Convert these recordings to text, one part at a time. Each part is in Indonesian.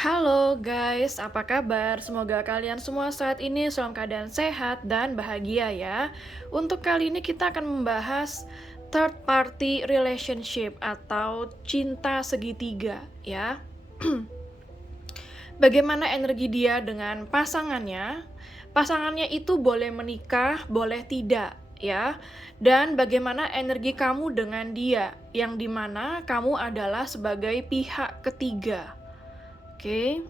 Halo guys, apa kabar? Semoga kalian semua saat ini dalam keadaan sehat dan bahagia ya. Untuk kali ini kita akan membahas third party relationship atau cinta segitiga ya. Bagaimana energi dia dengan pasangannya? Pasangannya itu boleh menikah, boleh tidak ya. Dan bagaimana energi kamu dengan dia, yang dimana kamu adalah sebagai pihak ketiga. Oke.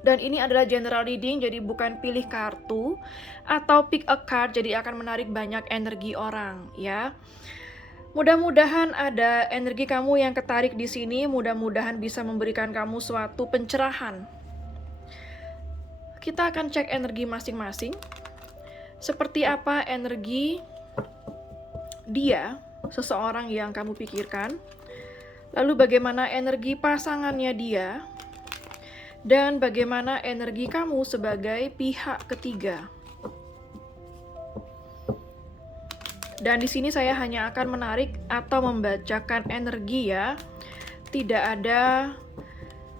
Dan ini adalah general reading, jadi bukan pilih kartu atau pick a card, jadi akan menarik banyak energi orang ya. Mudah-mudahan ada energi kamu yang ketarik di sini, mudah-mudahan bisa memberikan kamu suatu pencerahan. Kita akan cek energi masing-masing. Seperti apa energi dia, seseorang yang kamu pikirkan. Lalu bagaimana energi pasangannya dia, dan bagaimana energi kamu sebagai pihak ketiga. Dan di sini saya hanya akan menarik atau membacakan energi ya. Tidak ada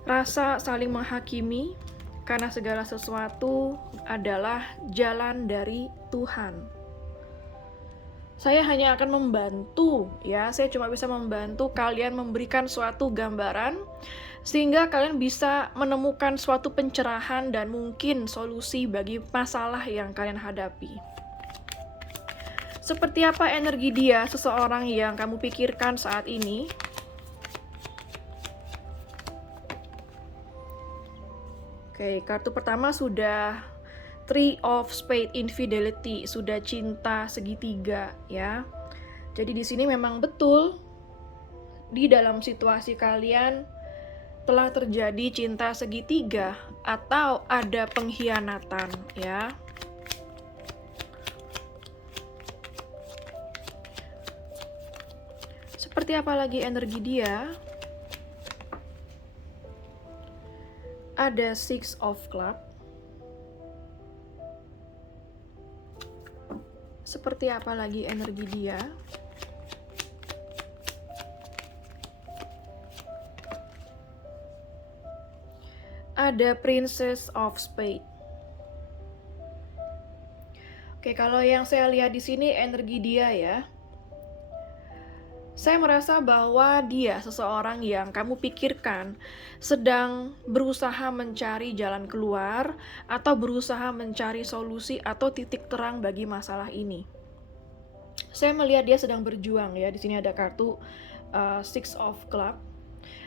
rasa saling menghakimi, karena segala sesuatu adalah jalan dari Tuhan. Saya hanya akan membantu ya, saya cuma bisa membantu kalian memberikan suatu gambaran sehingga kalian bisa menemukan suatu pencerahan dan mungkin solusi bagi masalah yang kalian hadapi. Seperti apa energi dia, seseorang yang kamu pikirkan saat ini? Oke, kartu pertama sudah Three of Spades, infidelity, sudah cinta segitiga ya. Jadi di sini memang betul di dalam situasi kalian telah terjadi cinta segitiga atau ada pengkhianatan ya. Seperti apa lagi energi dia? Ada Six of Clubs. Seperti apa lagi energi dia? Ada Princess of Spades. Oke, kalau yang saya lihat di sini energi dia ya. Saya merasa bahwa dia, seseorang yang kamu pikirkan, sedang berusaha mencari jalan keluar atau berusaha mencari solusi atau titik terang bagi masalah ini. Saya melihat dia sedang berjuang ya. Di sini ada kartu Six of Clubs.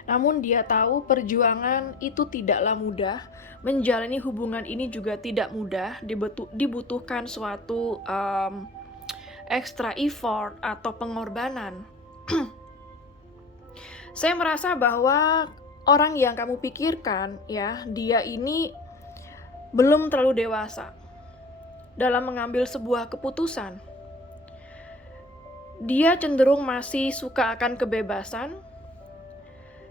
Namun dia tahu perjuangan itu tidaklah mudah. Menjalani hubungan ini juga tidak mudah. Dibutuhkan suatu extra effort atau pengorbanan. Saya merasa bahwa orang yang kamu pikirkan ya, dia ini belum terlalu dewasa dalam mengambil sebuah keputusan. Dia cenderung masih suka akan kebebasan.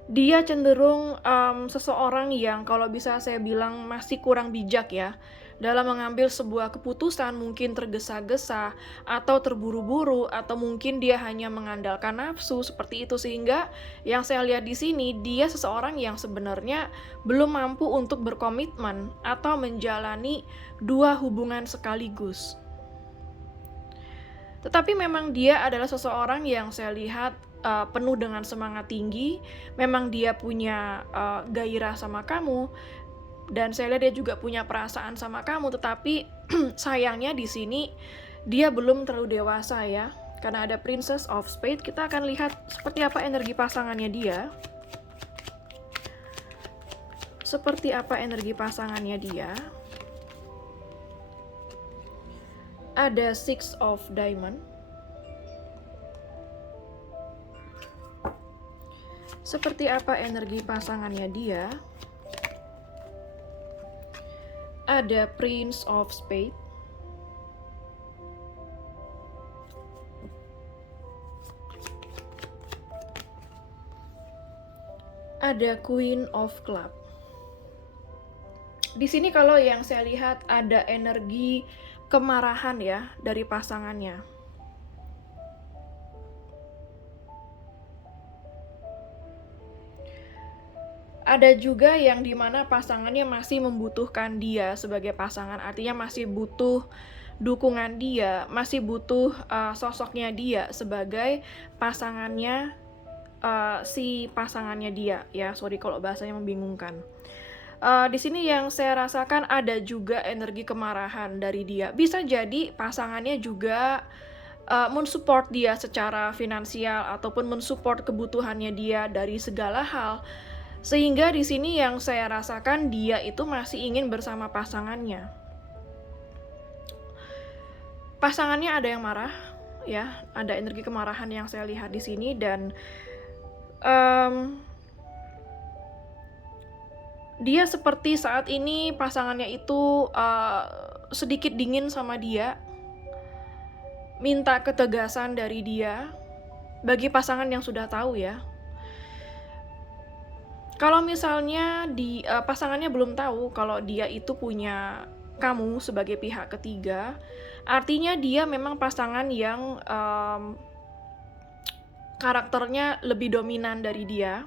Dia cenderung seseorang yang kalau bisa saya bilang masih kurang bijak ya dalam mengambil sebuah keputusan, mungkin tergesa-gesa atau terburu-buru, atau mungkin dia hanya mengandalkan nafsu seperti itu, sehingga yang saya lihat di sini dia seseorang yang sebenarnya belum mampu untuk berkomitmen atau menjalani dua hubungan sekaligus. Tetapi memang dia adalah seseorang yang saya lihat penuh dengan semangat tinggi. Memang dia punya gairah sama kamu, dan saya lihat dia juga punya perasaan sama kamu. Tetapi sayangnya di sini dia belum terlalu dewasa ya, karena ada Princess of Spades. Kita akan lihat seperti apa energi pasangannya dia. Seperti apa energi pasangannya dia. Ada Six of Diamonds. Seperti apa energi pasangannya dia. Ada Prince of Spades. Ada Queen of Clubs. Di sini kalau yang saya lihat ada energi kemarahan ya dari pasangannya. Ada juga yang dimana pasangannya masih membutuhkan dia sebagai pasangan, artinya masih butuh dukungan dia, masih butuh sosoknya dia sebagai pasangannya, si pasangannya dia ya. Sorry kalau bahasanya membingungkan. Di sini yang saya rasakan ada juga energi kemarahan dari dia. Bisa jadi pasangannya juga mensupport dia secara finansial ataupun mensupport kebutuhannya dia dari segala hal. Sehingga di sini yang saya rasakan dia itu masih ingin bersama pasangannya. Pasangannya ada yang marah, ya, ada energi kemarahan yang saya lihat di sini dan dia seperti saat ini pasangannya itu sedikit dingin sama dia, minta ketegasan dari dia bagi pasangan yang sudah tahu ya. Kalau misalnya pasangannya belum tahu kalau dia itu punya kamu sebagai pihak ketiga, artinya dia memang pasangan yang karakternya lebih dominan dari dia.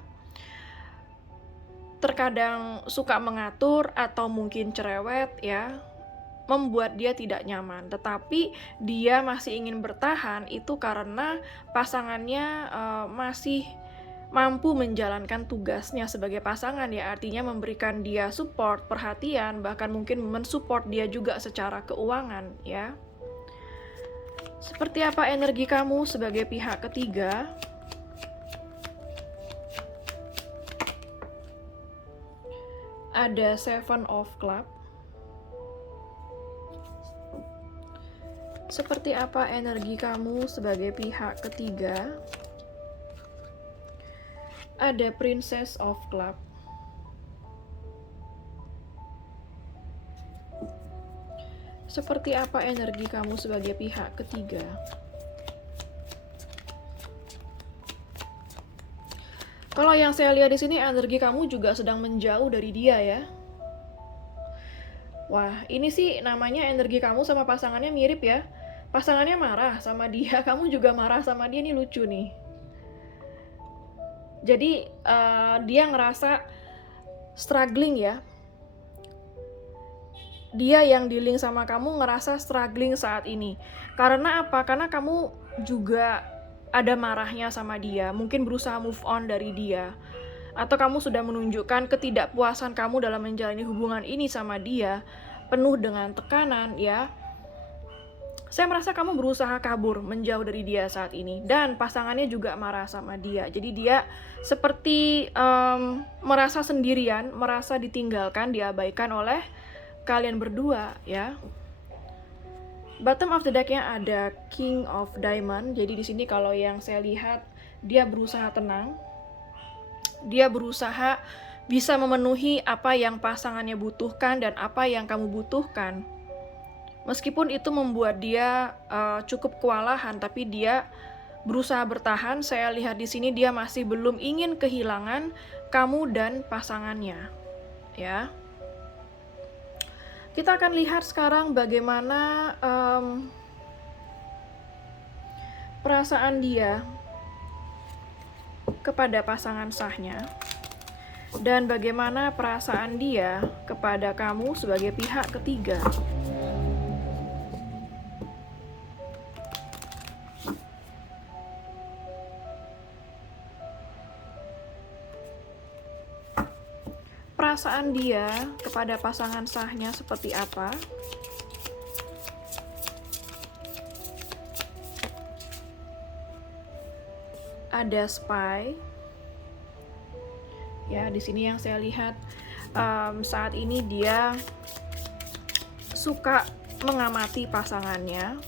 Terkadang suka mengatur atau mungkin cerewet ya, membuat dia tidak nyaman. Tetapi dia masih ingin bertahan itu karena pasangannya masih mampu menjalankan tugasnya sebagai pasangan ya, artinya memberikan dia support, perhatian, bahkan mungkin mensupport dia juga secara keuangan ya. Seperti apa energi kamu sebagai pihak ketiga? Ada Seven of Club. Seperti apa energi kamu sebagai pihak ketiga? Ada Princess of Club. Seperti apa energi kamu sebagai pihak ketiga? Kalau yang saya lihat di sini energi kamu juga sedang menjauh dari dia ya. Wah, ini sih namanya energi kamu sama pasangannya mirip ya. Pasangannya marah sama dia, kamu juga marah sama dia, ini lucu nih. Jadi dia ngerasa struggling ya. Dia yang dealing sama kamu ngerasa struggling saat ini. Karena apa? Karena kamu juga ada marahnya sama dia, mungkin berusaha move on dari dia. Atau kamu sudah menunjukkan ketidakpuasan kamu dalam menjalani hubungan ini sama dia, penuh dengan tekanan ya. Saya merasa kamu berusaha kabur, menjauh dari dia saat ini. Dan pasangannya juga marah sama dia. Jadi dia seperti merasa sendirian, merasa ditinggalkan, diabaikan oleh kalian berdua ya. Bottom of the deck-nya ada King of Diamond. Jadi di sini kalau yang saya lihat dia berusaha tenang. Dia berusaha bisa memenuhi apa yang pasangannya butuhkan dan apa yang kamu butuhkan. Meskipun itu membuat dia cukup kewalahan, tapi dia berusaha bertahan. Saya lihat di sini dia masih belum ingin kehilangan kamu dan pasangannya. Ya. Kita akan lihat sekarang bagaimana perasaan dia kepada pasangan sahnya dan bagaimana perasaan dia kepada kamu sebagai pihak ketiga. Perasaan dia kepada pasangan sahnya seperti apa? Ada Spy. Ya, di sini yang saya lihat saat ini dia suka mengamati pasangannya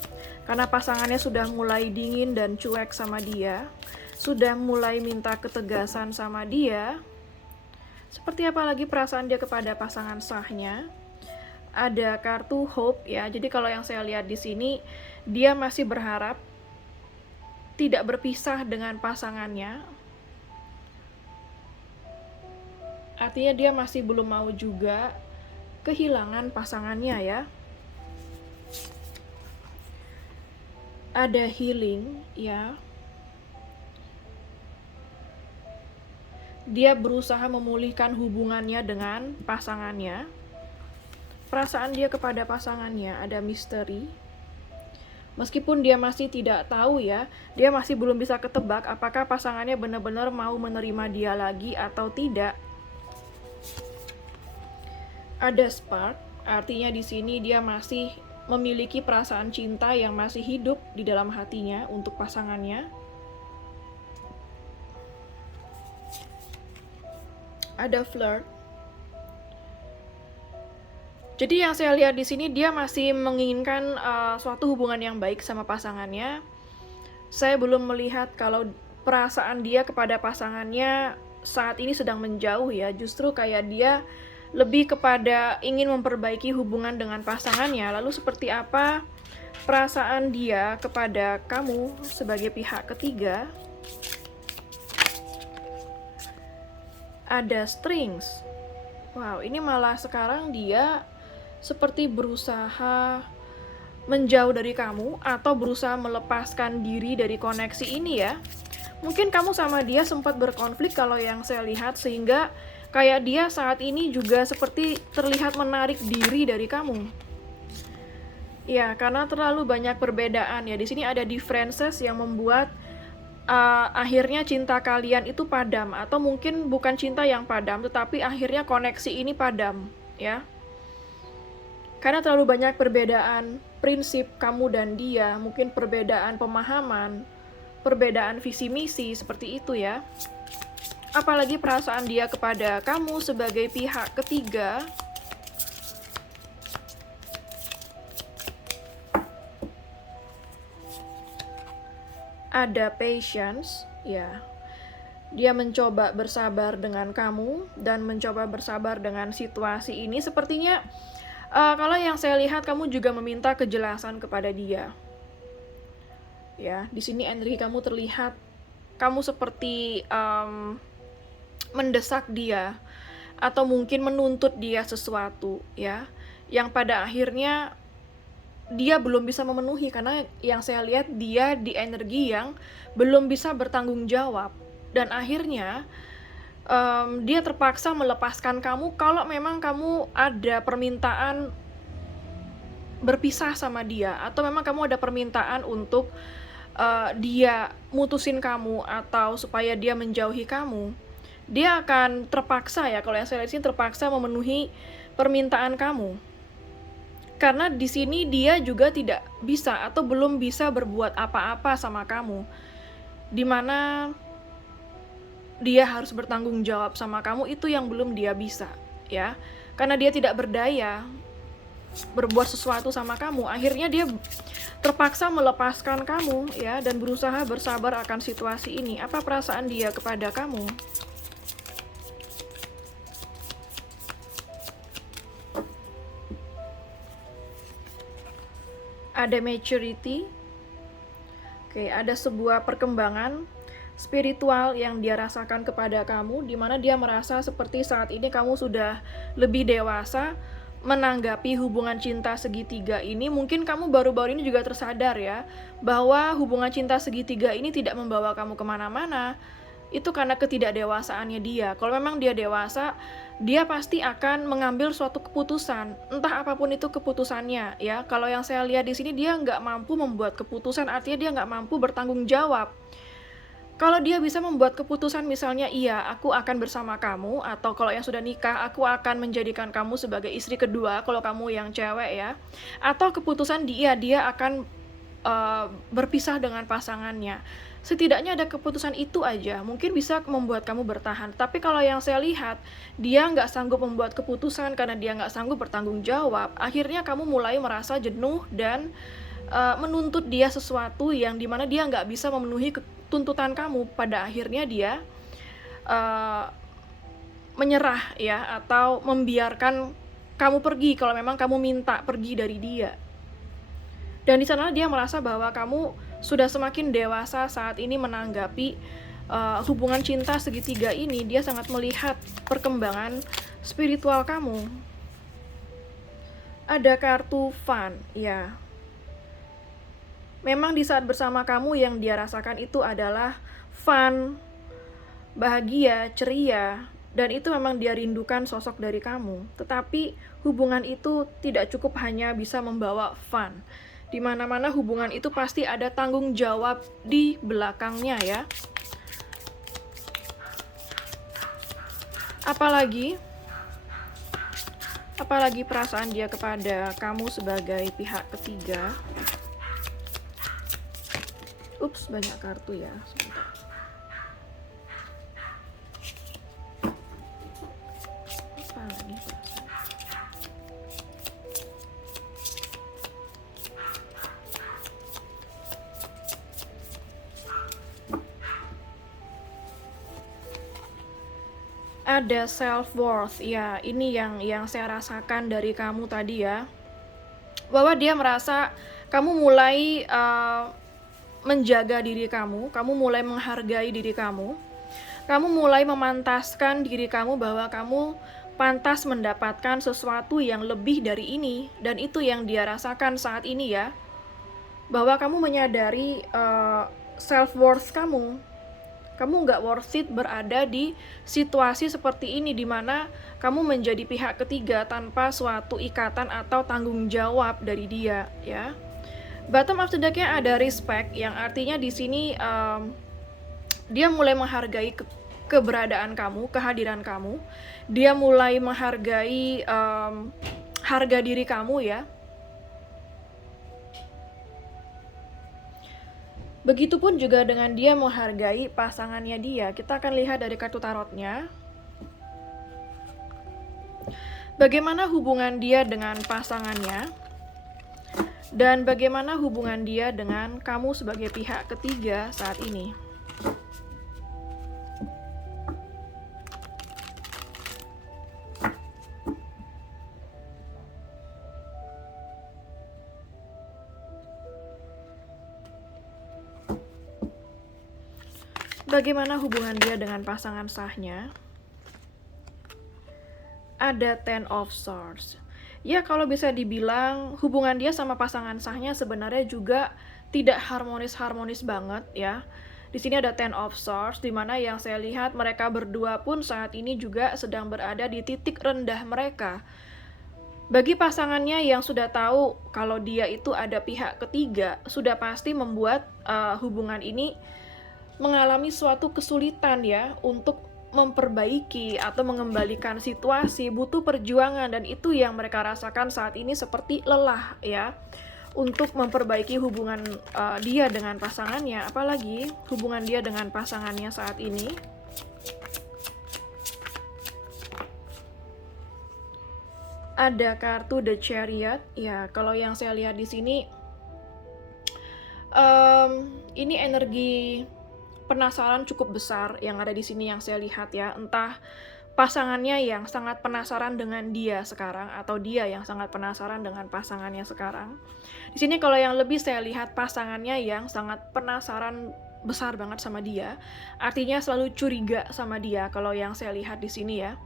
karena pasangannya sudah mulai dingin dan cuek sama dia, sudah mulai minta ketegasan sama dia. Seperti apa lagi perasaan dia kepada pasangan sahnya? Ada kartu Hope ya. Jadi kalau yang saya lihat di sini dia masih berharap tidak berpisah dengan pasangannya. Artinya dia masih belum mau juga kehilangan pasangannya ya. Ada Healing ya. dia berusaha memulihkan hubungannya dengan pasangannya. Perasaan dia kepada pasangannya ada misteri. Meskipun dia masih tidak tahu ya, dia masih belum bisa ketebak apakah pasangannya benar-benar mau menerima dia lagi atau tidak. Ada spark, artinya di sini dia masih memiliki perasaan cinta yang masih hidup di dalam hatinya untuk pasangannya. Ada flirt. Jadi yang saya lihat di sini dia masih menginginkan suatu hubungan yang baik sama pasangannya. Saya belum melihat kalau perasaan dia kepada pasangannya saat ini sedang menjauh ya. Justru kayak dia lebih kepada ingin memperbaiki hubungan dengan pasangannya. Lalu seperti apa perasaan dia kepada kamu sebagai pihak ketiga? Ada strings. Wow, ini malah sekarang dia seperti berusaha menjauh dari kamu atau berusaha melepaskan diri dari koneksi ini ya. Mungkin kamu sama dia sempat berkonflik kalau yang saya lihat, sehingga kayak dia saat ini juga seperti terlihat menarik diri dari kamu. Ya, karena terlalu banyak perbedaan ya. Di sini ada differences yang membuat akhirnya cinta kalian itu padam, atau mungkin bukan cinta yang padam, tetapi akhirnya koneksi ini padam ya. Karena terlalu banyak perbedaan prinsip kamu dan dia, mungkin perbedaan pemahaman, perbedaan visi misi, seperti itu ya. Apalagi perasaan dia kepada kamu sebagai pihak ketiga. Ada patience, ya. Dia mencoba bersabar dengan kamu dan mencoba bersabar dengan situasi ini. Sepertinya kalau yang saya lihat kamu juga meminta kejelasan kepada dia. Ya, di sini energi kamu terlihat kamu seperti mendesak dia atau mungkin menuntut dia sesuatu ya, yang pada akhirnya dia belum bisa memenuhi, karena yang saya lihat dia di energi yang belum bisa bertanggung jawab, dan akhirnya dia terpaksa melepaskan kamu kalau memang kamu ada permintaan berpisah sama dia, atau memang kamu ada permintaan untuk dia mutusin kamu atau supaya dia menjauhi kamu. Dia akan terpaksa ya, kalau yang saya lihat sini terpaksa memenuhi permintaan kamu. Karena di sini dia juga tidak bisa atau belum bisa berbuat apa-apa sama kamu. Dimana dia harus bertanggung jawab sama kamu, itu yang belum dia bisa ya. Karena dia tidak berdaya berbuat sesuatu sama kamu, akhirnya dia terpaksa melepaskan kamu ya, dan berusaha bersabar akan situasi ini. Apa perasaan dia kepada kamu? Ada maturity. Oke, ada sebuah perkembangan spiritual yang dia rasakan kepada kamu, di mana dia merasa seperti saat ini kamu sudah lebih dewasa menanggapi hubungan cinta segitiga ini. Mungkin kamu baru-baru ini juga tersadar ya, bahwa hubungan cinta segitiga ini tidak membawa kamu kemana-mana. Itu karena ketidakdewasaannya dia. Kalau memang dia dewasa, dia pasti akan mengambil suatu keputusan, entah apapun itu keputusannya ya. Kalau yang saya lihat di sini, dia nggak mampu membuat keputusan, artinya dia nggak mampu bertanggung jawab. Kalau dia bisa membuat keputusan, misalnya iya aku akan bersama kamu, atau kalau yang sudah nikah aku akan menjadikan kamu sebagai istri kedua kalau kamu yang cewek ya, atau keputusan dia akan berpisah dengan pasangannya. Setidaknya ada keputusan itu aja, mungkin bisa membuat kamu bertahan. Tapi kalau yang saya lihat, dia nggak sanggup membuat keputusan karena dia nggak sanggup bertanggung jawab. Akhirnya kamu mulai merasa jenuh dan menuntut dia sesuatu yang dimana dia nggak bisa memenuhi tuntutan kamu. Pada akhirnya dia menyerah ya, atau membiarkan kamu pergi kalau memang kamu minta pergi dari dia. Dan di sana dia merasa bahwa kamu sudah semakin dewasa saat ini menanggapi hubungan cinta segitiga ini. Dia sangat melihat perkembangan spiritual kamu. Ada kartu fun ya. Memang di saat bersama kamu yang dia rasakan itu adalah fun, bahagia, ceria, dan itu memang dia rindukan sosok dari kamu. Tetapi hubungan itu tidak cukup hanya bisa membawa fun. Di mana-mana hubungan itu pasti ada tanggung jawab di belakangnya ya. Apalagi perasaan dia kepada kamu sebagai pihak ketiga. Ups, banyak kartu ya. Sebentar. Apalagi perasaan. Ada self-worth, ya ini yang saya rasakan dari kamu tadi ya. Bahwa dia merasa kamu mulai menjaga diri kamu mulai menghargai diri kamu mulai memantaskan diri kamu bahwa kamu pantas mendapatkan sesuatu yang lebih dari ini. Dan itu yang dia rasakan saat ini ya. Bahwa kamu menyadari self-worth kamu nggak worth it berada di situasi seperti ini, dimana kamu menjadi pihak ketiga tanpa suatu ikatan atau tanggung jawab dari dia ya. Bottom of the deck-nya ada respect, yang artinya di sini dia mulai menghargai keberadaan kamu, kehadiran kamu. Dia mulai menghargai harga diri kamu ya. Begitupun juga dengan dia menghargai pasangannya dia. Kita akan lihat dari kartu tarotnya. Bagaimana hubungan dia dengan pasangannya. Dan bagaimana hubungan dia dengan kamu sebagai pihak ketiga saat ini. Bagaimana hubungan dia dengan pasangan sahnya? Ada Ten of Swords. Ya, kalau bisa dibilang hubungan dia sama pasangan sahnya sebenarnya juga tidak harmonis-harmonis banget ya. Di sini ada Ten of Swords, di mana yang saya lihat mereka berdua pun saat ini juga sedang berada di titik rendah mereka. Bagi pasangannya yang sudah tahu kalau dia itu ada pihak ketiga, sudah pasti membuat hubungan ini mengalami suatu kesulitan ya untuk memperbaiki atau mengembalikan situasi, butuh perjuangan, dan itu yang mereka rasakan saat ini seperti lelah ya untuk memperbaiki hubungan dia dengan pasangannya, apalagi hubungan dia dengan pasangannya saat ini. Ada kartu The Chariot ya. Kalau yang saya lihat di sini ini energi penasaran cukup besar yang ada di sini yang saya lihat ya. Entah pasangannya yang sangat penasaran dengan dia sekarang atau dia yang sangat penasaran dengan pasangannya sekarang. Di sini kalau yang lebih saya lihat pasangannya yang sangat penasaran besar banget sama dia. Artinya selalu curiga sama dia kalau yang saya lihat di sini ya.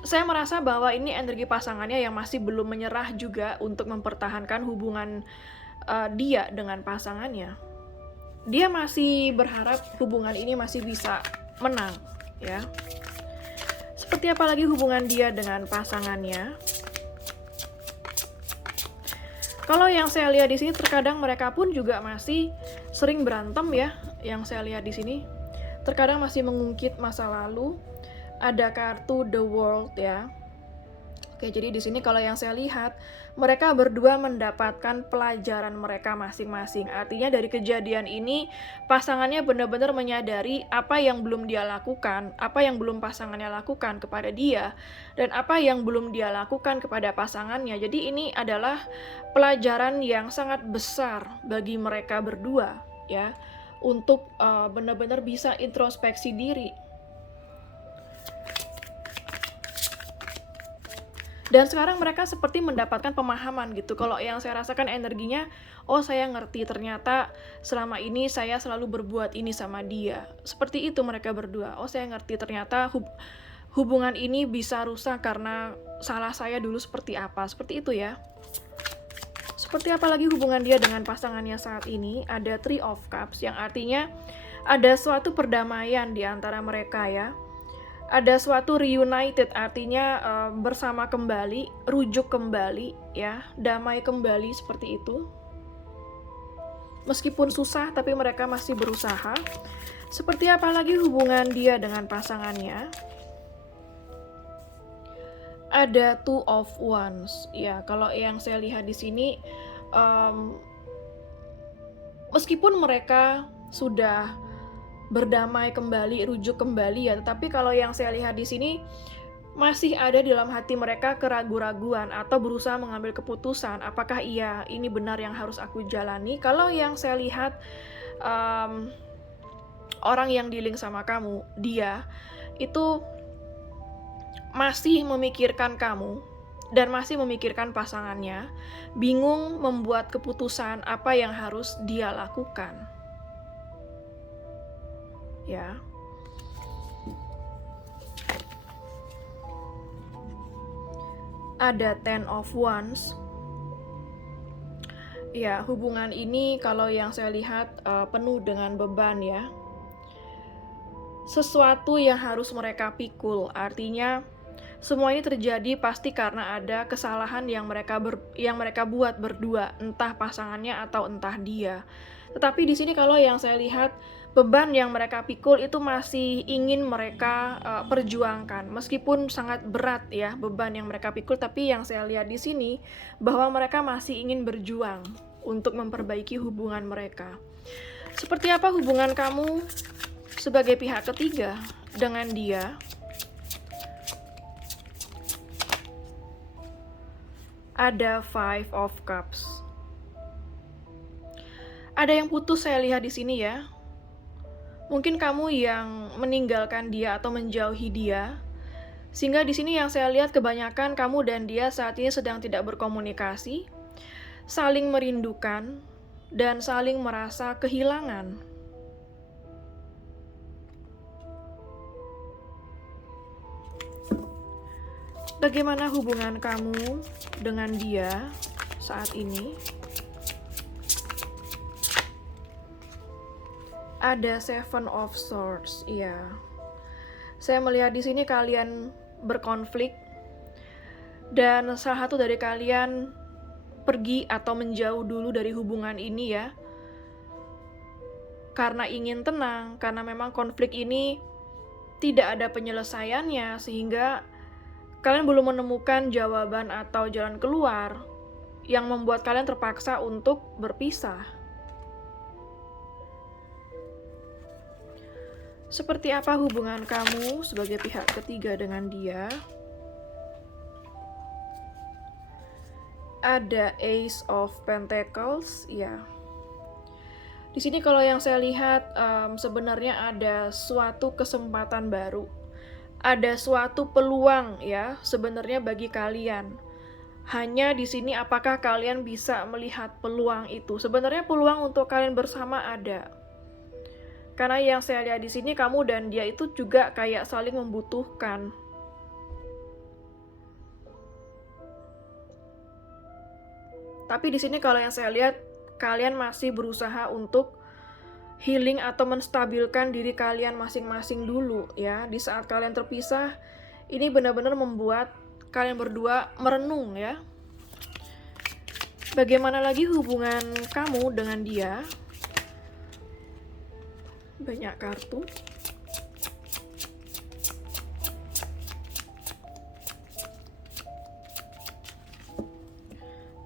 Saya merasa bahwa ini energi pasangannya yang masih belum menyerah juga untuk mempertahankan hubungan dia dengan pasangannya. Dia masih berharap hubungan ini masih bisa menang ya. Seperti apa lagi hubungan dia dengan pasangannya? Kalau yang saya lihat di sini terkadang mereka pun juga masih sering berantem ya. Yang saya lihat di sini terkadang masih mengungkit masa lalu. Ada kartu The World ya. Oke, jadi di sini kalau yang saya lihat, mereka berdua mendapatkan pelajaran mereka masing-masing. Artinya dari kejadian ini, pasangannya benar-benar menyadari apa yang belum dia lakukan, apa yang belum pasangannya lakukan kepada dia, dan apa yang belum dia lakukan kepada pasangannya. Jadi ini adalah pelajaran yang sangat besar bagi mereka berdua, ya, untuk benar-benar bisa introspeksi diri. Dan sekarang mereka seperti mendapatkan pemahaman gitu. Kalau yang saya rasakan energinya, oh saya ngerti ternyata selama ini saya selalu berbuat ini sama dia. Seperti itu mereka berdua. Oh saya ngerti ternyata hubungan ini bisa rusak karena salah saya dulu seperti apa. Seperti itu ya. Seperti apa lagi hubungan dia dengan pasangannya saat ini? Ada Three of Cups yang artinya Ada suatu perdamaian di antara mereka ya. Ada suatu reunited, artinya bersama kembali, rujuk kembali ya, damai kembali seperti itu. Meskipun susah tapi mereka masih berusaha. Seperti apa lagi hubungan dia dengan pasangannya? Ada Two of Wands. Ya, kalau yang saya lihat di sini meskipun mereka sudah berdamai kembali, rujuk kembali ya, tetapi kalau yang saya lihat di sini masih ada di dalam hati mereka keraguan-raguan atau berusaha mengambil keputusan, apakah iya ini benar yang harus aku jalani. Kalau yang saya lihat orang yang dealing sama kamu, dia itu masih memikirkan kamu dan masih memikirkan pasangannya, bingung membuat keputusan apa yang harus dia lakukan. Ya. Ada Ten of Wands. Ya, hubungan ini kalau yang saya lihat penuh dengan beban ya. Sesuatu yang harus mereka pikul, artinya semua ini terjadi pasti karena ada kesalahan yang mereka buat berdua, entah pasangannya atau entah dia. Tetapi di sini kalau yang saya lihat beban yang mereka pikul itu masih ingin mereka perjuangkan, meskipun sangat berat ya beban yang mereka pikul, tapi yang saya lihat di sini bahwa mereka masih ingin berjuang untuk memperbaiki hubungan mereka. Seperti apa hubungan kamu sebagai pihak ketiga dengan dia? Ada Five of Cups. Ada yang putus saya lihat di sini ya. Mungkin kamu yang meninggalkan dia atau menjauhi dia. Sehingga di sini yang saya lihat kebanyakan kamu dan dia saat ini sedang tidak berkomunikasi, saling merindukan dan saling merasa kehilangan. Bagaimana hubungan kamu dengan dia saat ini? Ada Seven of Swords, iya. Saya melihat di sini kalian berkonflik dan salah satu dari kalian pergi atau menjauh dulu dari hubungan ini ya. Karena ingin tenang, karena memang konflik ini tidak ada penyelesaiannya sehingga kalian belum menemukan jawaban atau jalan keluar yang membuat kalian terpaksa untuk berpisah. Seperti apa hubungan kamu sebagai pihak ketiga dengan dia? Ada Ace of Pentacles, ya. Di sini kalau yang saya lihat sebenarnya ada suatu kesempatan baru. Ada suatu peluang ya sebenarnya bagi kalian. Hanya di sini apakah kalian bisa melihat peluang itu? Sebenarnya peluang untuk kalian bersama ada. Karena yang saya lihat di sini kamu dan dia itu juga kayak saling membutuhkan. Tapi di sini kalau yang saya lihat kalian masih berusaha untuk healing atau menstabilkan diri kalian masing-masing dulu ya. Di saat kalian terpisah, ini benar-benar membuat kalian berdua merenung ya. Bagaimana lagi hubungan kamu dengan dia? Banyak kartu.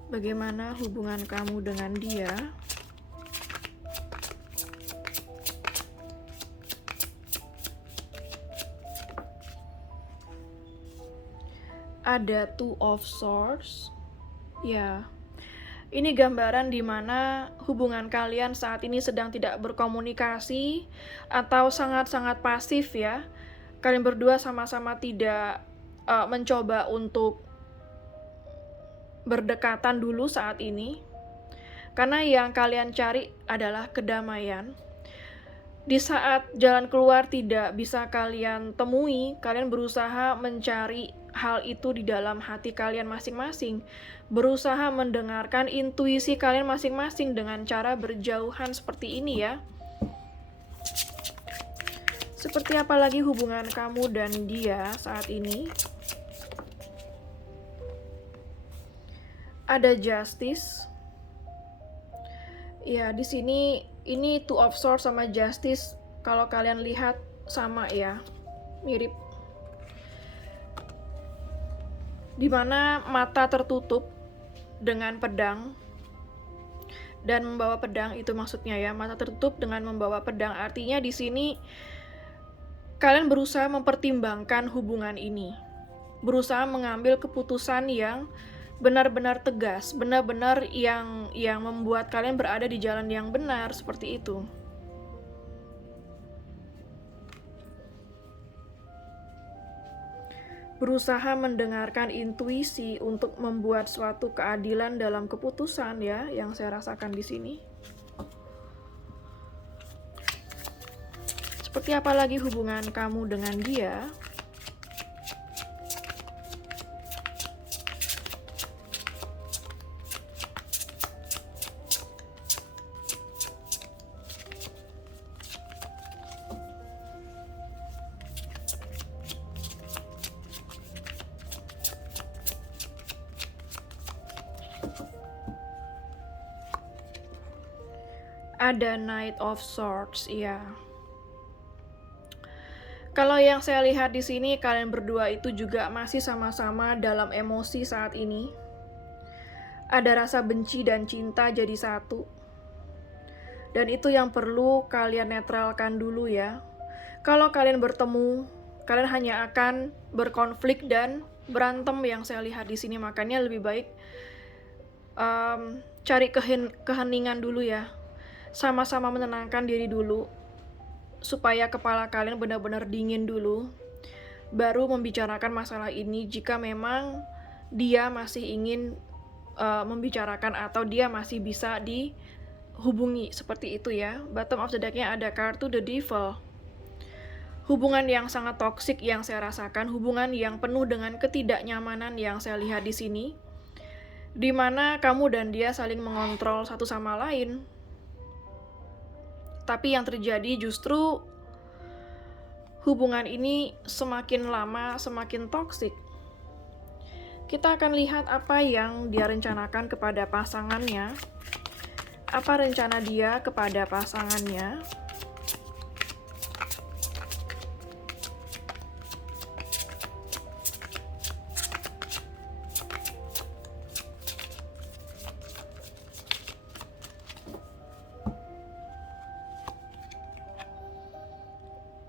Bagaimana hubungan kamu dengan dia? Ada Two of Swords. Ya. Ini gambaran di mana hubungan kalian saat ini sedang tidak berkomunikasi atau sangat-sangat pasif ya. Kalian berdua sama-sama tidak mencoba untuk berdekatan dulu saat ini. Karena yang kalian cari adalah kedamaian. Di saat jalan keluar tidak bisa kalian temui, kalian berusaha mencari hal itu di dalam hati kalian masing-masing, berusaha mendengarkan intuisi kalian masing-masing dengan cara berjauhan seperti ini ya. Seperti apa lagi hubungan kamu dan dia saat ini? Ada Justice. Ya, di sini ini Two of Swords sama Justice, kalau kalian lihat sama ya, mirip. Dimana mata tertutup dengan pedang dan membawa pedang, itu maksudnya ya, mata tertutup dengan membawa pedang. Artinya di sini kalian berusaha mempertimbangkan hubungan ini, berusaha mengambil keputusan yang benar-benar tegas, benar-benar yang membuat kalian berada di jalan yang benar, seperti itu. Berusaha mendengarkan intuisi untuk membuat suatu keadilan dalam keputusan ya, yang saya rasakan di sini. Seperti apa lagi hubungan kamu dengan dia? Ada Knight of Swords, ya. Kalau yang saya lihat di sini, kalian berdua itu juga masih sama-sama dalam emosi saat ini. Ada rasa benci dan cinta jadi satu. Dan itu yang perlu kalian netralkan dulu ya. Kalau kalian bertemu, kalian hanya akan berkonflik dan berantem yang saya lihat di sini. Makanya lebih baik cari keheningan dulu ya. Sama-sama menenangkan diri dulu, supaya kepala kalian benar-benar dingin dulu, baru membicarakan masalah ini jika memang dia masih ingin membicarakan atau dia masih bisa dihubungi, seperti itu ya. Bottom of the deck-nya ada kartu The Devil. Hubungan yang sangat toksik yang saya rasakan, hubungan yang penuh dengan ketidaknyamanan yang saya lihat di sini, di mana kamu dan dia saling mengontrol satu sama lain. Tapi yang terjadi justru hubungan ini semakin lama semakin toksik. Kita akan lihat apa yang dia rencanakan kepada pasangannya. Apa rencana dia kepada pasangannya?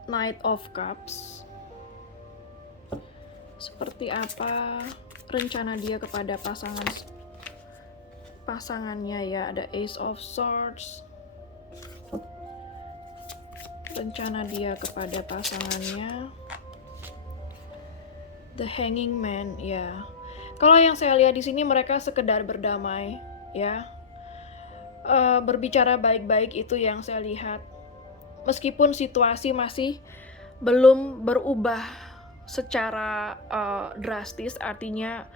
Knight of Cups. Seperti apa rencana dia kepada pasangannya ya. Ada Ace of Swords. Rencana dia kepada pasangannya. The Hanging Man ya. Kalau yang saya lihat di sini mereka sekedar berdamai ya. Berbicara baik-baik itu yang saya lihat. Meskipun situasi masih belum berubah secara drastis, artinya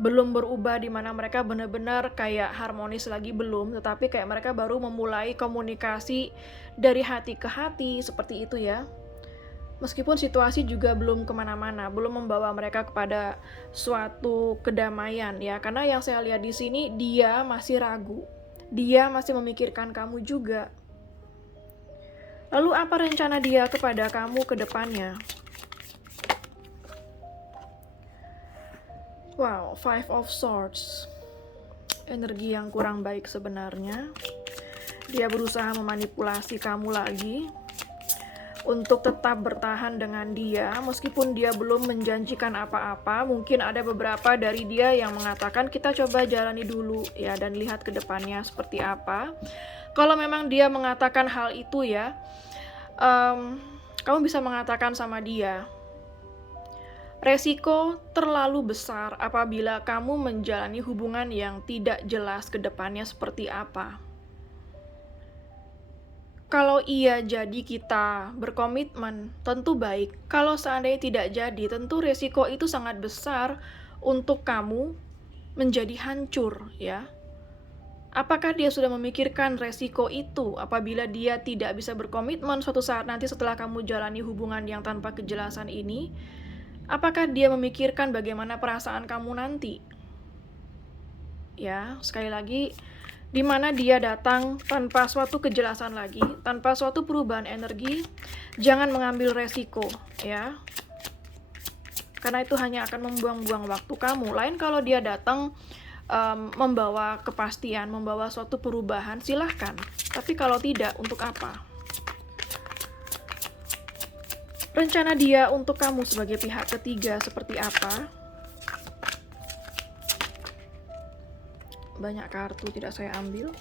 belum berubah di mana mereka benar-benar kayak harmonis lagi, belum, tetapi kayak mereka baru memulai komunikasi dari hati ke hati, seperti itu ya. Meskipun situasi juga belum kemana-mana, belum membawa mereka kepada suatu kedamaian ya, karena yang saya lihat di sini dia masih ragu, dia masih memikirkan kamu juga. Lalu apa rencana dia kepada kamu ke depannya? Wow, Five of Swords. Energi yang kurang baik sebenarnya. Dia berusaha memanipulasi kamu lagi untuk tetap bertahan dengan dia, meskipun dia belum menjanjikan apa-apa. Mungkin ada beberapa dari dia yang mengatakan kita coba jalani dulu ya, dan lihat ke depannya seperti apa. Kalau memang dia mengatakan hal itu ya, kamu bisa mengatakan sama dia, resiko terlalu besar apabila kamu menjalani hubungan yang tidak jelas ke depannya seperti apa. Kalau iya jadi kita berkomitmen, tentu baik. Kalau seandainya tidak jadi, tentu resiko itu sangat besar untuk kamu menjadi hancur ya. Apakah dia sudah memikirkan resiko itu apabila dia tidak bisa berkomitmen suatu saat nanti setelah kamu jalani hubungan yang tanpa kejelasan ini? Apakah dia memikirkan bagaimana perasaan kamu nanti? Ya, sekali lagi, di mana dia datang tanpa suatu kejelasan lagi, tanpa suatu perubahan energi, jangan mengambil resiko, ya. Karena itu hanya akan membuang-buang waktu kamu. Lain kalau dia datang membawa kepastian, membawa suatu perubahan, silahkan. Tapi kalau tidak, untuk apa? Rencana dia untuk kamu sebagai pihak ketiga seperti apa? Banyak kartu tidak saya ambil.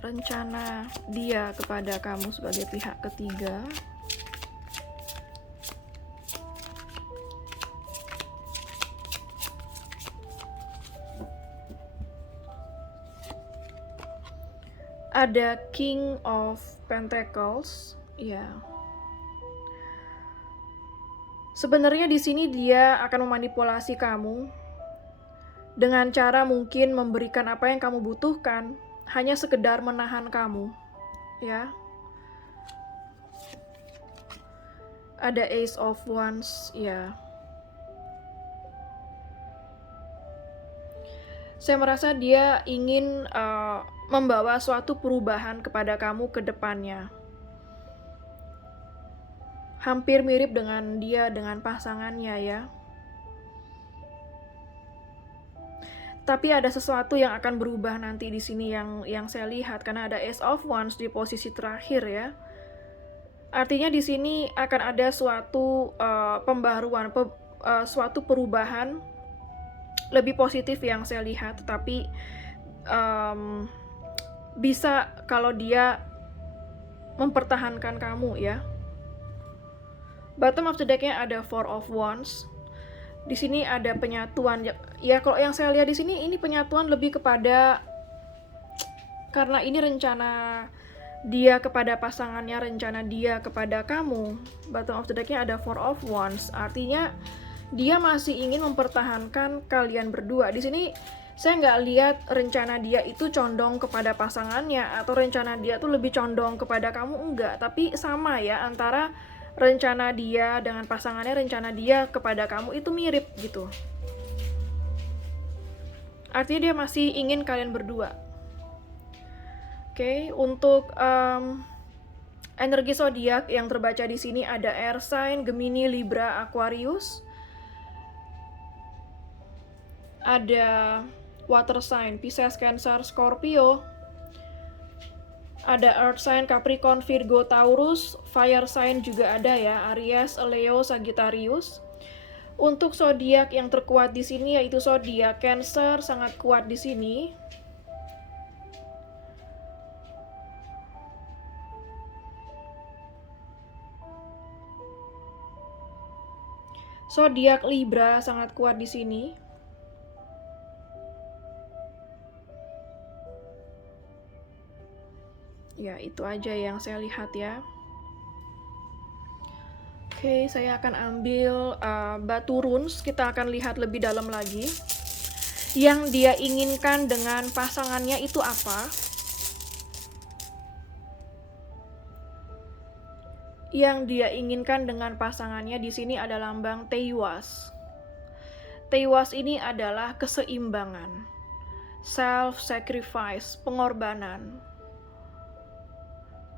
Rencana dia kepada kamu sebagai pihak ketiga. Ada King of Pentacles, ya. Sebenarnya di sini dia akan memanipulasi kamu dengan cara mungkin memberikan apa yang kamu butuhkan, hanya sekedar menahan kamu, ya. Ada Ace of Wands, ya. Saya merasa dia ingin membawa suatu perubahan kepada kamu ke depannya. Hampir mirip dengan dia dengan pasangannya, ya. Tapi ada sesuatu yang akan berubah nanti di sini yang saya lihat karena ada Ace of Wands di posisi terakhir, ya. Artinya di sini akan ada suatu pembaharuan, suatu perubahan lebih positif yang saya lihat, tetapi bisa kalau dia mempertahankan kamu, ya. Bottom of the deck-nya ada Four of Wands. Di sini ada penyatuan. Ya kalau yang saya lihat di sini ini penyatuan lebih kepada karena ini rencana dia kepada pasangannya, rencana dia kepada kamu. Bottom of the deck-nya ada Four of Wands. Artinya dia masih ingin mempertahankan kalian berdua. Di sini saya nggak lihat rencana dia itu condong kepada pasangannya atau rencana dia tuh lebih condong kepada kamu, enggak. Tapi sama ya, antara rencana dia dengan pasangannya, rencana dia kepada kamu itu mirip gitu. Artinya dia masih ingin kalian berdua. Oke, untuk energi zodiak yang terbaca di sini ada Air sign, Gemini, Libra, Aquarius. Ada Water sign, Pisces, Cancer, Scorpio. Ada Earth sign, Capricorn, Virgo, Taurus. Fire sign juga ada ya, Aries, Leo, Sagittarius. Untuk zodiak yang terkuat di sini yaitu zodiak Cancer, sangat kuat di sini. Zodiak Libra sangat kuat di sini. Ya, itu aja yang saya lihat ya. Oke, saya akan ambil batu runes. Kita akan lihat lebih dalam lagi. Yang dia inginkan dengan pasangannya itu apa? Yang dia inginkan dengan pasangannya di sini ada lambang Teiwas. Teiwas ini adalah keseimbangan, self-sacrifice, pengorbanan,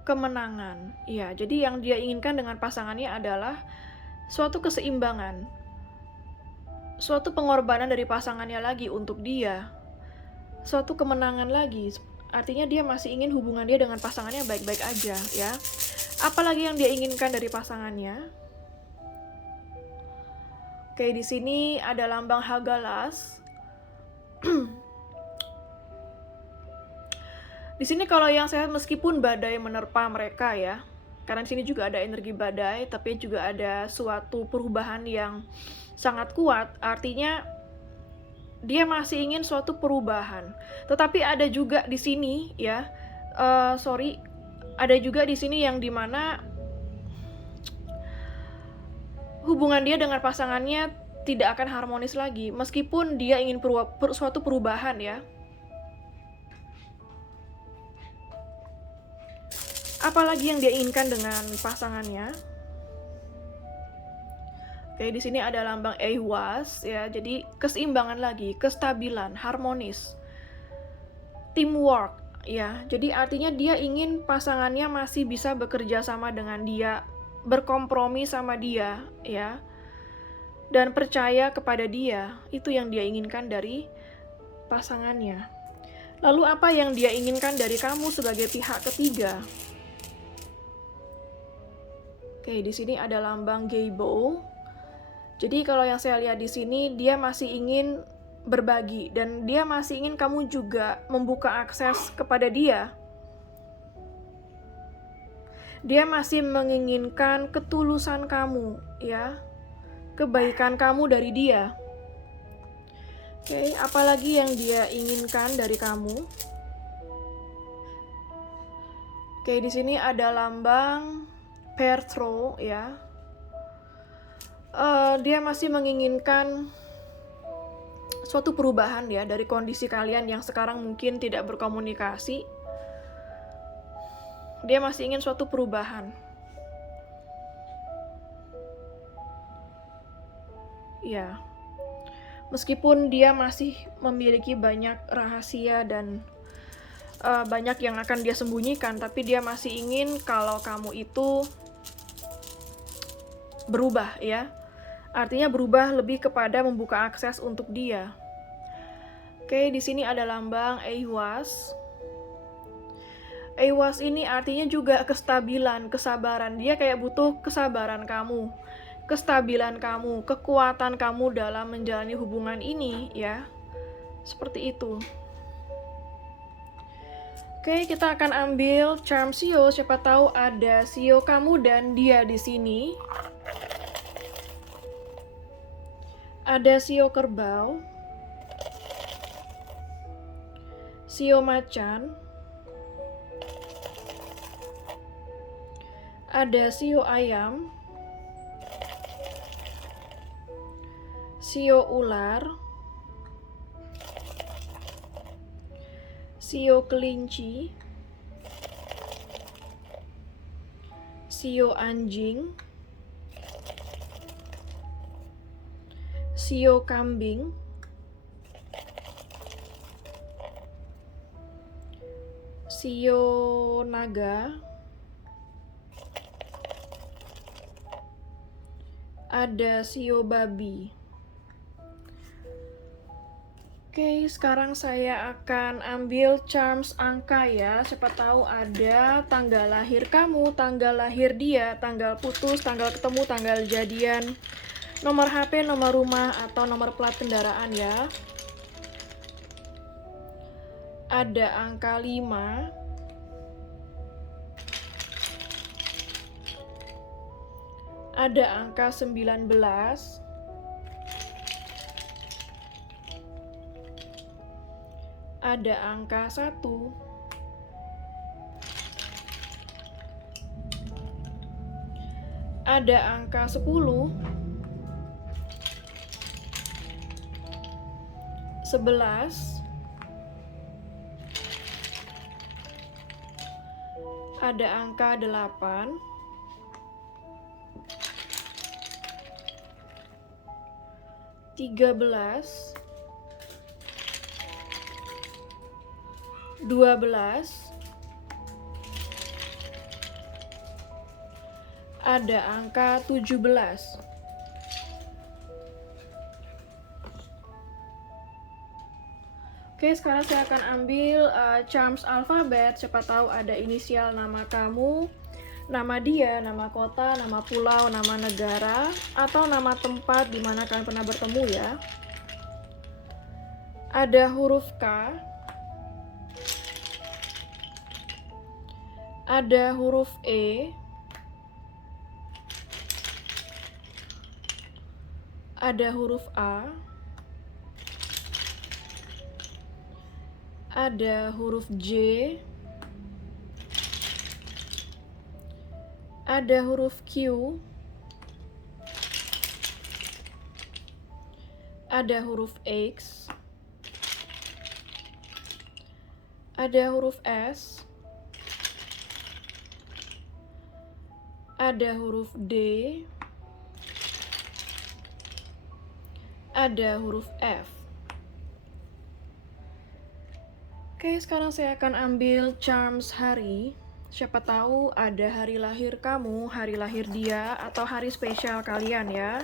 kemenangan. Ya, jadi yang dia inginkan dengan pasangannya adalah suatu keseimbangan, suatu pengorbanan dari pasangannya lagi untuk dia, suatu kemenangan lagi. Artinya dia masih ingin hubungan dia dengan pasangannya baik-baik aja, ya. Apalagi yang dia inginkan dari pasangannya? Oke, di sini ada lambang Hagalas. Di sini kalau yang saya meskipun badai menerpa mereka ya, karena di sini juga ada energi badai, tapi juga ada suatu perubahan yang sangat kuat. Artinya dia masih ingin suatu perubahan. Tetapi ada juga di sini ya, ada juga di sini yang dimana hubungan dia dengan pasangannya tidak akan harmonis lagi, meskipun dia ingin suatu perubahan ya. Apalagi yang dia inginkan dengan pasangannya? Oke, di sini ada lambang Ehwaz ya. Jadi keseimbangan lagi, kestabilan, harmonis, teamwork ya. Jadi artinya dia ingin pasangannya masih bisa bekerja sama dengan dia, berkompromi sama dia ya. Dan percaya kepada dia. Itu yang dia inginkan dari pasangannya. Lalu apa yang dia inginkan dari kamu sebagai pihak ketiga? Oke, di sini ada lambang Geibo. Jadi kalau yang saya lihat di sini, dia masih ingin berbagi dan dia masih ingin kamu juga membuka akses kepada dia. Dia masih menginginkan ketulusan kamu, ya, kebaikan kamu dari dia. Oke, apalagi yang dia inginkan dari kamu? Oke, di sini ada lambang Perthro, ya. Dia masih menginginkan suatu perubahan ya dari kondisi kalian yang sekarang mungkin tidak berkomunikasi. Dia masih ingin suatu perubahan. Ya. Meskipun dia masih memiliki banyak rahasia dan banyak yang akan dia sembunyikan, tapi dia masih ingin kalau kamu itu berubah ya. Artinya berubah lebih kepada membuka akses untuk dia. Oke, di sini ada lambang Ehwaz. Ehwaz ini artinya juga kestabilan, kesabaran. Dia kayak butuh kesabaran kamu, kestabilan kamu, kekuatan kamu dalam menjalani hubungan ini ya. Seperti itu. Oke, kita akan ambil charm Sio. Siapa tahu ada Sio kamu dan dia di sini. Ada Sio kerbau, Sio macan, ada Sio ayam, Sio ular, Sio kelinci, Sio anjing, Sio kambing, Sio naga, ada Sio babi. Oke, sekarang saya akan ambil charms angka ya. Siapa tahu ada tanggal lahir kamu, tanggal lahir dia, tanggal putus, tanggal ketemu, tanggal jadian, nomor HP, nomor rumah, atau nomor plat kendaraan ya. Ada angka 5, ada angka 19, ada angka 1, ada angka 10, 11, ada angka 8, 13, 12, ada angka 17. Oke, sekarang saya akan ambil charms alfabet. Siapa tahu ada inisial nama kamu, nama dia, nama kota, nama pulau, nama negara, atau nama tempat di mana kalian pernah bertemu ya. Ada huruf K, ada huruf E, ada huruf A, ada huruf J, ada huruf Q, ada huruf X, ada huruf S, ada huruf D, ada huruf F. Oke, sekarang saya akan ambil charms hari. Siapa tahu ada hari lahir kamu, hari lahir dia, atau hari spesial kalian ya.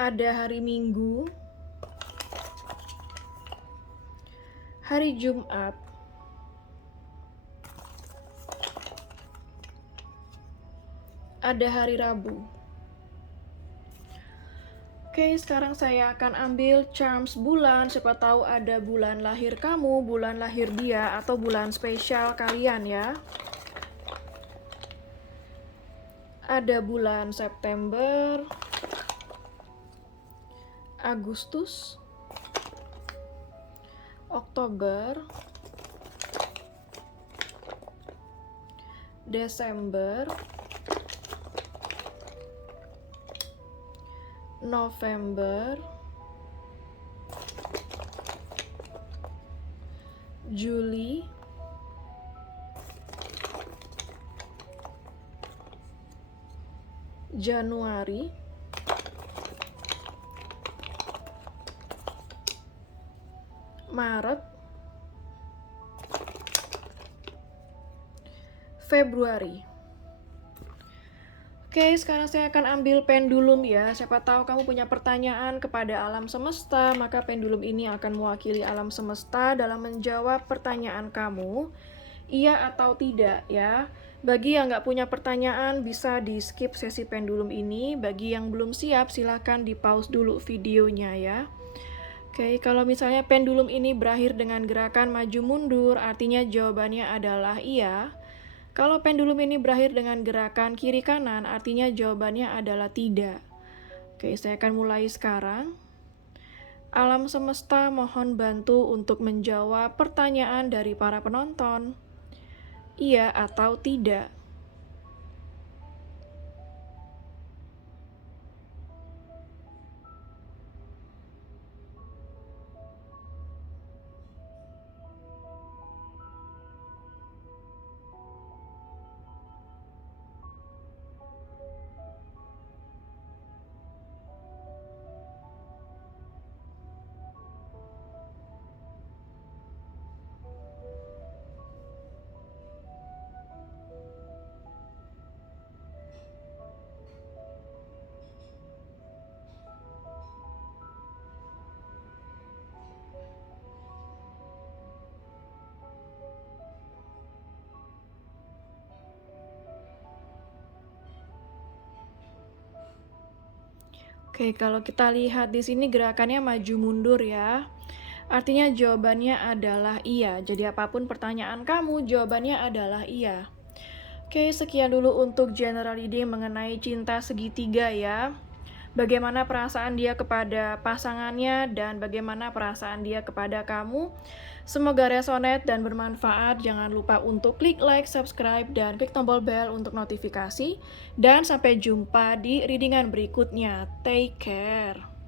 Ada hari Minggu, hari Jumat, ada hari Rabu. Oke, sekarang saya akan ambil charms bulan. Siapa tahu ada bulan lahir kamu, bulan lahir dia, atau bulan spesial kalian ya. Ada bulan September, Agustus, Oktober, Desember, November, Juli, Januari, Maret, Februari. Oke, sekarang saya akan ambil pendulum ya. Siapa tahu kamu punya pertanyaan kepada alam semesta, maka pendulum ini akan mewakili alam semesta dalam menjawab pertanyaan kamu, iya atau tidak ya. Bagi yang nggak punya pertanyaan, bisa di skip sesi pendulum ini. Bagi yang belum siap, silahkan di pause dulu videonya ya. Oke, kalau misalnya pendulum ini berakhir dengan gerakan maju mundur, artinya jawabannya adalah iya. Kalau pendulum ini berakhir dengan gerakan kiri kanan, artinya jawabannya adalah tidak. Oke, saya akan mulai sekarang. Alam semesta mohon bantu untuk menjawab pertanyaan dari para penonton. Iya atau tidak? Oke, kalau kita lihat di sini gerakannya maju mundur ya. Artinya jawabannya adalah iya. Jadi apapun pertanyaan kamu, jawabannya adalah iya. Oke, sekian dulu untuk general reading mengenai cinta segitiga ya. Bagaimana perasaan dia kepada pasangannya dan bagaimana perasaan dia kepada kamu. Semoga resonate dan bermanfaat. Jangan lupa untuk klik like, subscribe, dan klik tombol bell untuk notifikasi. Dan sampai jumpa di readingan berikutnya. Take care.